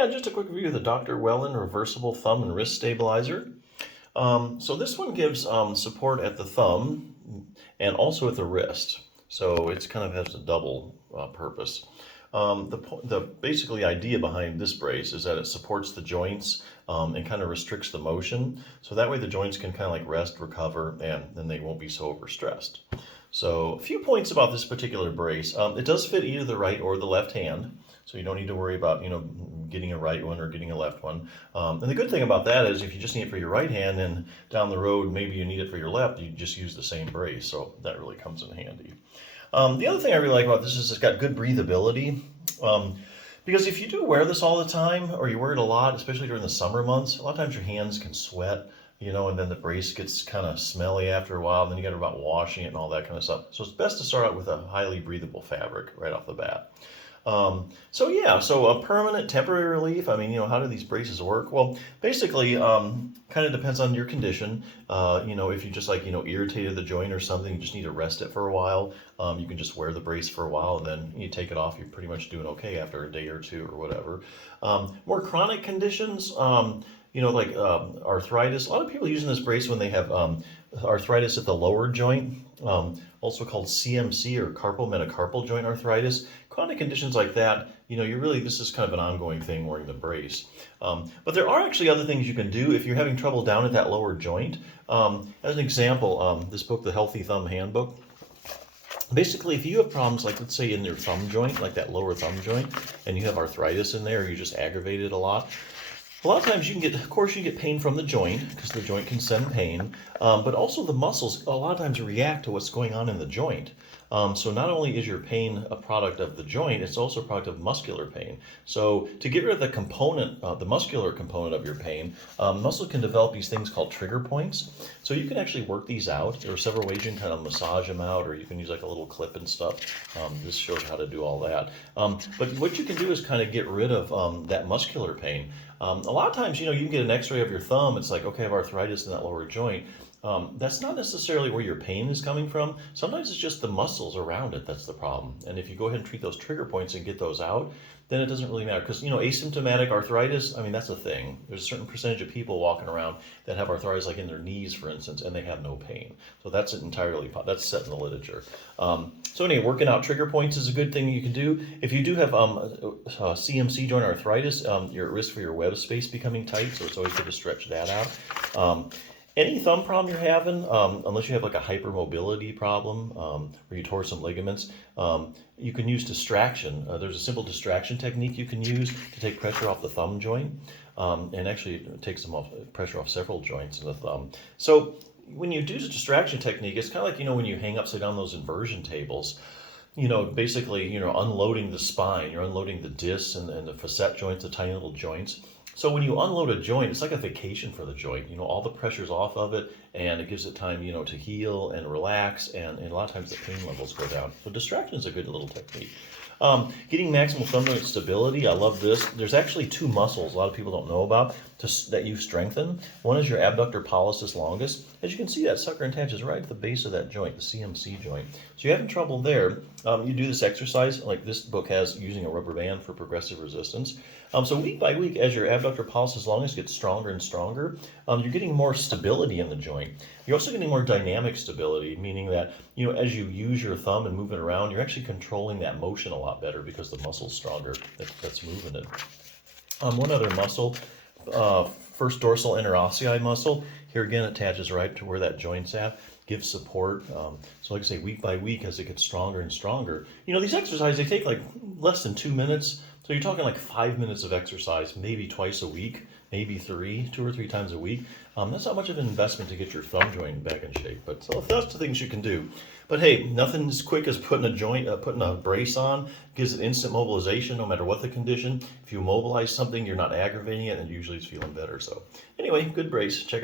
Yeah, just a quick review of the Dr.Welland Reversible Thumb and Wrist Stabilizer. So this one gives support at the thumb and also at the wrist. So it's kind of has a double purpose. The basically idea behind this brace is that it supports the joints and kind of restricts the motion. So that way the joints can kind of like rest, recover, and then they won't be so overstressed. So a few points about this particular brace. It does fit either the right or the left hand. So you don't need to worry about, getting a right one or getting a left one. And the good thing about that is if you just need it for your right hand and down the road, maybe you need it for your left, you just use the same brace. So that really comes in handy. The other thing I really like about this is it's got good breathability. Because if you do wear this all the time, or you wear it a lot, especially during the summer months, a lot of times your hands can sweat, and then the brace gets kind of smelly after a while, and then you got to worry about washing it and all that kind of stuff. So it's best to start out with a highly breathable fabric right off the bat. So a permanent temporary relief, how do these braces work? Well, basically, kind of depends on your condition. If you just irritated the joint or something, you just need to rest it for a while. You can just wear the brace for a while and then you take it off. You're pretty much doing okay after a day or two or whatever. More chronic conditions, arthritis. A lot of people using this brace when they have arthritis at the lower joint, also called CMC or carpal metacarpal joint arthritis. Chronic conditions like that, this is kind of an ongoing thing wearing the brace. But there are actually other things you can do if you're having trouble down at that lower joint. As an example, this book, The Healthy Thumb Handbook, basically, if you have problems, like let's say in your thumb joint, like that lower thumb joint, and you have arthritis in there, or you just aggravate it a lot of times you can get pain from the joint, because the joint can send pain, but also the muscles a lot of times react to what's going on in the joint. So not only is your pain a product of the joint, it's also a product of muscular pain. So to get rid of the component, the muscular component of your pain, muscle can develop these things called trigger points. So you can actually work these out. There are several ways you can kind of massage them out, or you can use like a little clip and stuff. This shows how to do all that. But what you can do is kind of get rid of that muscular pain. A lot of times, you can get an x-ray of your thumb. It's like, okay, I have arthritis in that lower joint. That's not necessarily where your pain is coming from. Sometimes it's just the muscles around it that's the problem. And if you go ahead and treat those trigger points and get those out, then it doesn't really matter. Because, asymptomatic arthritis, that's a thing. There's a certain percentage of people walking around that have arthritis, like in their knees, for instance, and they have no pain. So that's that's set in the literature. So anyway, working out trigger points is a good thing you can do. If you do have CMC joint arthritis, you're at risk for your web space becoming tight, so it's always good to stretch that out. Any thumb problem you're having, unless you have like a hypermobility problem where you tore some ligaments, you can use distraction. There's a simple distraction technique you can use to take pressure off the thumb joint, and actually it takes pressure off several joints in the thumb. So when you do the distraction technique, it's kind of like, when you hang upside down those inversion tables, basically, unloading the spine, you're unloading the discs and the facet joints, the tiny little joints. So when you unload a joint, it's like a vacation for the joint. All the pressure's off of it, and it gives it time, to heal and relax, and a lot of times the pain levels go down. So distraction is a good little technique. Getting maximal thumb joint stability, I love this. There's actually two muscles a lot of people don't know about that you strengthen. One is your abductor pollicis longus. As you can see, that sucker attaches right at the base of that joint, the CMC joint. So you're having trouble there. You do this exercise, like this book has, using a rubber band for progressive resistance. So week by week, as your abductor pollicis longus gets stronger and stronger, you're getting more stability in the joint. You're also getting more dynamic stability, meaning that, as you use your thumb and move it around, you're actually controlling that motion a lot better because the muscle's stronger that's moving it. One other muscle, first dorsal interossei muscle, here again attaches right to where that joint's at, gives support. So like I say, week by week as it gets stronger and stronger. These exercises, they take like less than 2 minutes. So you're talking like 5 minutes of exercise, maybe twice a week, maybe 2 or 3 times a week. That's not much of an investment to get your thumb joint back in shape. But so that's the things you can do. But hey, nothing as quick as putting a brace on. Gives it instant mobilization no matter what the condition. If you mobilize something, you're not aggravating it, and usually it's feeling better. So anyway, good brace. Check it out.